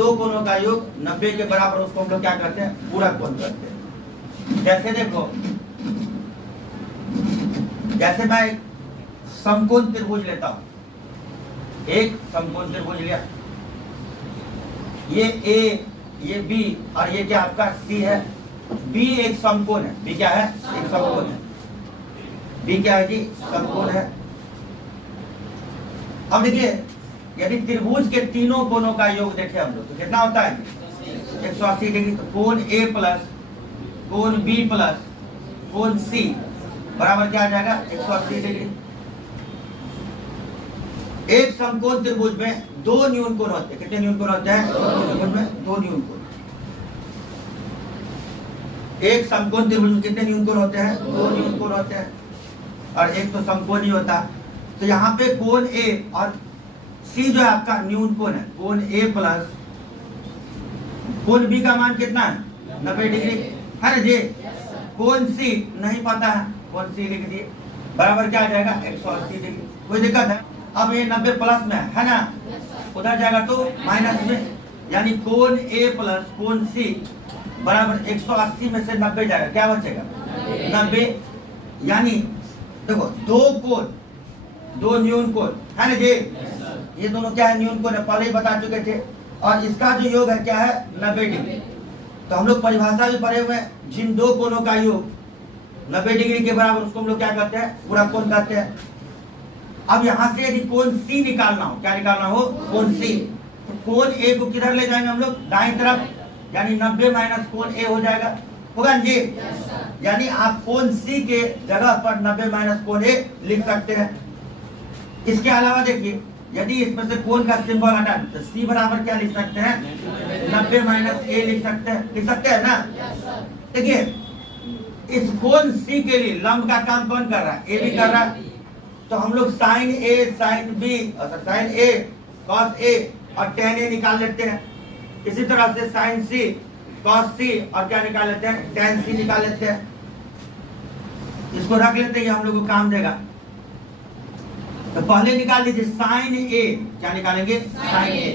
दो कोणों का योग 90 के बराबर, उसको हम लोग क्या करते हैं, पूरक कोण करते हैं। जैसे देखो, जैसे मैं समकोण त्रिभुज लेता हूं, एक समकोण त्रिभुज लिया, ये ए, ये बी और ये क्या आपका सी है। बी एक समकोण है, बी क्या है, एक समकोण है। बी क्या है जी, समकोण है। अब देखिए, यदि त्रिभुज के तीनों कोणों का योग देखें हम लोग तो कितना होता है, 180 डिग्री। तो कोण ए प्लस कोण बी प्लस कोण सी बराबर क्या आ जाएगा, 180 डिग्री। एक समकोण त्रिभुज में दो न्यून कोण होते हैं। कितने न्यून कोण होते हैं, त्रिभुज में दो न्यून कोण। एक समकोण त्रिभुज में कितने न्यून कोण होते हैं, दो न्यून कोण होते हैं, और एक तो समकोण ही होता। तो यहाँ पे कोण ए और सी जो है आपका न्यून कोण है। कोण ए प्लस कोण बी का मान कितना है, 90 डिग्री है ना जी। कोण सी नहीं पता है, कोण सी लिख दिए, बराबर क्या आ जाएगा, 180 डिग्री। कोई दिक्कत है? अब ये 90 प्लस में है ना, उधर जाएगा तो माइनस में, यानी कोण ए प्लस कोण सी बराबर 180 में से 90 जाएगा, क्या बचेगा, 90। यानी देखो, दो कोण, दो न्यून कोण है ना जी। ये दोनों क्या है, न्यून कोण है, पहले ही बता चुके थे। और इसका जो योग है क्या है, 90 डिग्री। तो हम लोग परिभाषा भी पढ़े हुए हैं, जिन दो कोणों का योग 90 डिग्री के बराबर, उसको हम लोग क्या कहते हैं, पूरा कोण कहते हैं। अब यहाँ से यदि कोण सी निकालना हो, क्या निकालना हो, कोण सी, तो कोण ए को किधर ले जाएंगे हम लोग, दाईं तरफ, यानी 90 माइनस कोण ए हो जाएगा, होगा जी। यानी आप कोण सी के जगह पर 90 माइनस कोण ए लिख सकते हैं। इसके अलावा देखिए, यदि इसमें से कोण का सिंबल हटा तो सी बराबर क्या लिख सकते हैं, 90 माइनस ए लिख सकते हैं ना। देखिए, इस कोण सी के लिए लंब का काम कौन कर रहा है, ए भी कर रहा है। तो हम लोग sign A, sine B, sign A, cos A और टेन ए निकाल लेते हैं। इसी तरह से साइन सी, कॉस सी और क्या निकाल लेते हैं, टेन सी निकाल लेते हैं। इसको रख लेते हैं, हम लोग को काम देगा। तो पहले निकाल लीजिए साइन ए, क्या निकालेंगे, साइन ए।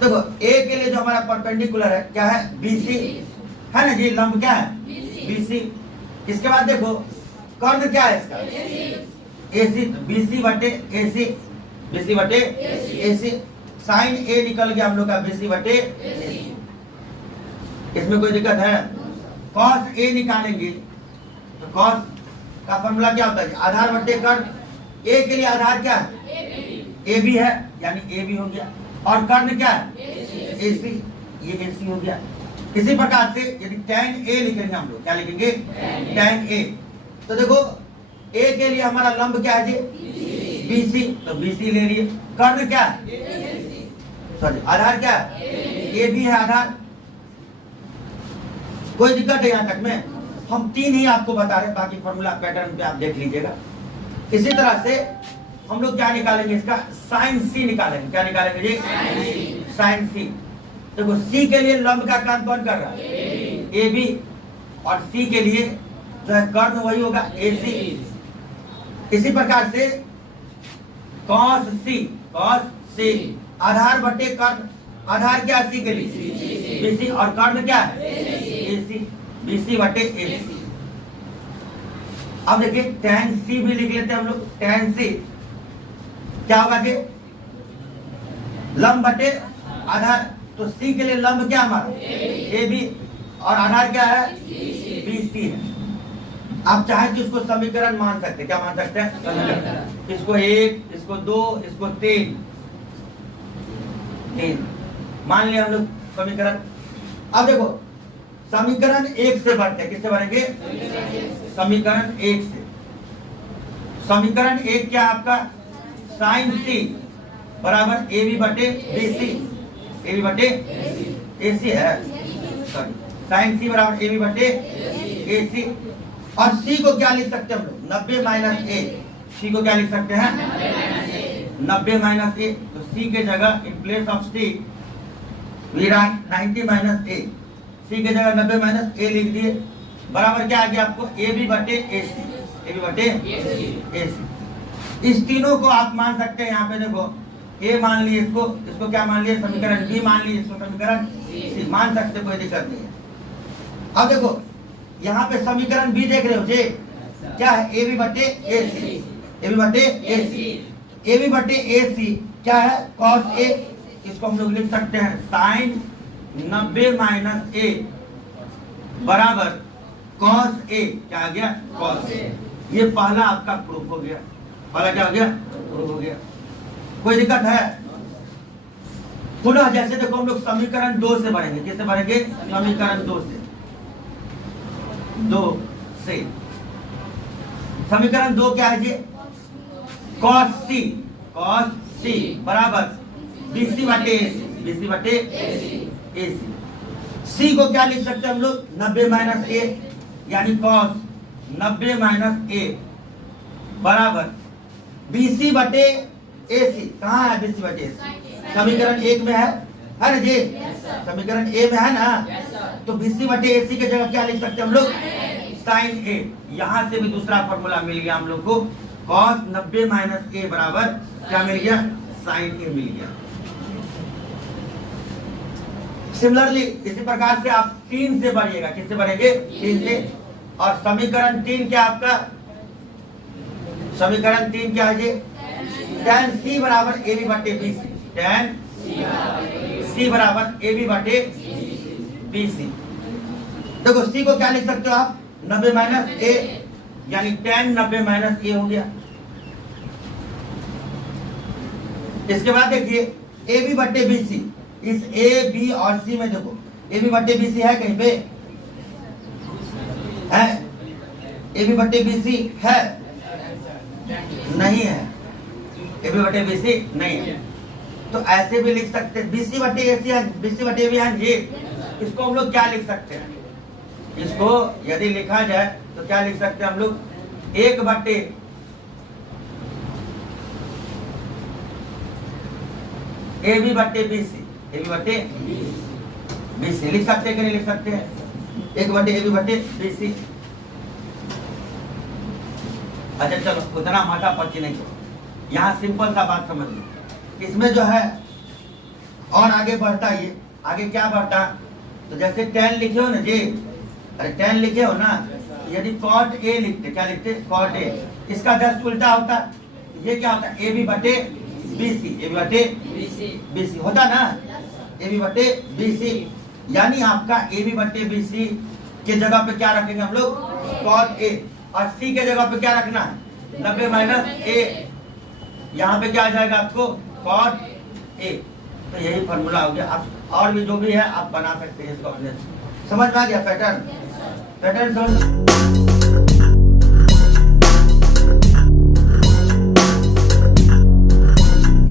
देखो, ए के लिए जो हमारा परपेंडिकुलर है क्या है, बीसी है ना जी, लंब क्या है, बीसी। इसके बाद देखो, कर्ण क्या है इसका, एसी, बीसी बटे एसी, बीसी बटे एसी। साइन ए निकल गया हम लोग का बीसी बटे एसी। इसमें कोई दिक्कत है? कॉस ए निकालेंगे तो कॉस का फॉर्मूला क्या होता है, आधार बटे कर्ण। ए के लिए आधार क्या है, ए बी है, यानी ए बी हो गया, और कर्ण क्या है, एसी, ये एसी हो गया। इसी प्रकार से यदि tan ए लिखेंगे हम लोग, क्या लिखेंगे, tan ए। तो देखो, ए के लिए हमारा लंब क्या है जी, बीसी, तो बीसी ले लिए। कर्ण क्या है, सॉरी, आधार क्या है, ए बी है आधार। कोई दिक्कत है यहाँ तक में? हम तीन ही आपको बता रहे हैं, बाकी फॉर्मूला पैटर्न पे आप देख लीजिएगा। इसी तरह से हम लोग क्या निकालेंगे, इसका साइन सी निकालेंगे। क्या निकालेंगे जी, साइन सी। देखो, सी के लिए लंब का काम कौन कर रहा है, ए बी, और सी के लिए जो है कर्ण वही होगा, ए सी। इसी प्रकार से कॉस सी, कॉस सी, आधार बटे कर्ण। आधार क्या सी के लिए, बीसी, और कर्ण क्या है, एसी, बीसी बटे एसी। अब देखिए, tan सी भी लिख लेते हैं हम लोग। tan सी क्या होगा जी, लंब बटे आधार। तो सी के लिए लंब क्या हमारा, ए बी, और आधार क्या है, बीसी है। आप चाहे कि इसको समीकरण मान सकते हैं, क्या मान सकते हैं, समीकरण। इसको एक, इसको दो, इसको तीन, तीन मान लिया हम लोग समीकरण। अब देखो, समीकरण एक से बढ़ते हैं, किससे बढ़ेंगे, समीकरण एक से। समीकरण एक क्या आपका, साइन सी बराबर ए बी बटे बी सी, ए बी बटे ए सी है, सॉरी, साइन सी बराबर ए बी बटे ए सी। और सी को क्या लिख सकते हैं हम लोग, 90 माइनस ए। सी को क्या लिख सकते हैं, 90 माइनस ए। तो सी के जगह in place of C V right 90 minus A. C के जगह 90 माइनस ए लिख दिए, बराबर क्या आ गया आपको, ए बी बटे ए सी, ए बी बटे ए सी। इस तीनों को आप मान सकते हैं। यहाँ पे देखो, ए मान लिए इसको, इसको क्या मान लिए समीकरण बी मान लिए, इसको समीकरण सी मान सकते, कोई दिक्कत नहीं है। अब देखो यहाँ पे समीकरण बी देख रहे हो जे क्या है, ए बी बटे ए सी, ए बी बटे ए सी, ए बी बटे ए सी क्या है कॉस ए, इसको हम लोग लिख सकते हैं साइन 90 माइनस ए बराबर कॉस ए, क्या आ गया कॉस ए। ये पहला आपका प्रूफ हो गया, पहला क्या हो गया प्रूफ हो गया, कोई दिक्कत है। पुनः जैसे देखो हम लोग समीकरण 2 से बढ़ेंगे, किससे बढ़ेंगे समीकरण 2 से, 2 से समीकरण 2 क्या है जी कॉस सी बराबर बीसी बटे एसी, बीसी बटे एसी। सी को क्या लिख सकते हैं हम लोग 90 माइनस ए, यानी कॉस 90 माइनस ए बराबर बीसी बटे एसी। कहाँ है बीसी बटे एसी, समीकरण 1 में है ना जी, समीकरण ए में है ना, तो बीसी बटे एसी के जगह क्या लिख सकते हैं हम लोग साइन ए। यहां से भी दूसरा फॉर्मूला मिल गया हम लोग को, कॉस 90 माइनस ए बराबर क्या मिल गया साइन ए मिल गया। सिमिलरली इसी प्रकार से आप 3 से बढ़िएगा, किससे बढ़ेंगे 3 से, और समीकरण 3 क्या आपका, समीकरण 3 क्या है जी tan सी बराबर ए बी बटे बी सी, tan सी बराबर ए बी बटे बी सी। देखो सी को क्या लिख सकते हो आप 90 माइनस ए, यानी tan 90 माइनस ए हो गया। इसके बाद देखिए ए बी बटे बी सी, इस ए बी और सी में देखो ए बी बटे बी सी है कहीं पे, है ए बी बटे बी सी है नहीं है, ए बी बटे बी सी नहीं है, तो ऐसे भी लिख सकते हैं बीसी बटे ए सी, बीसी बटे बी है जी। इसको हम लोग क्या लिख सकते हैं, इसको यदि लिखा जाए तो क्या लिख सकते हैं हम लोग 1 बटे ए बी बटे बी सी, ए बी बटे बी सी लिख सकते हैं कि नहीं लिख सकते हैं, 1 बटे ए बी बटे बी सी। अच्छा चलो उतना माथा पच्ची नहीं करो, यहाँ सिंपल सा बात समझ लो, इसमें जो है और आगे बढ़ता, ये आगे क्या बढ़ता, तो जैसे tan लिखे हो ना जी, अरे tan लिखे हो ना, यदि cot a लिखते, क्या लिखते cot a, इसका जस्ट उल्टा होता, ये क्या होता ए बी बटे बी सी, ए बी बटे बी सी होता ना, ए बी बटे बी सी, यानी आपका ए बी बटे बी सी के जगह पे क्या रखेंगे हम लोग cot a, और सी के जगह पे क्या रखना है 90 माइनस ए, यहाँ पे क्या आ जाएगा आपको cot a। तो यही फॉर्मूला हो गया। आप और भी जो भी है आप बना सकते हैं इसको अपने, समझ में आ गया पैटर्न, पैटर्न समझ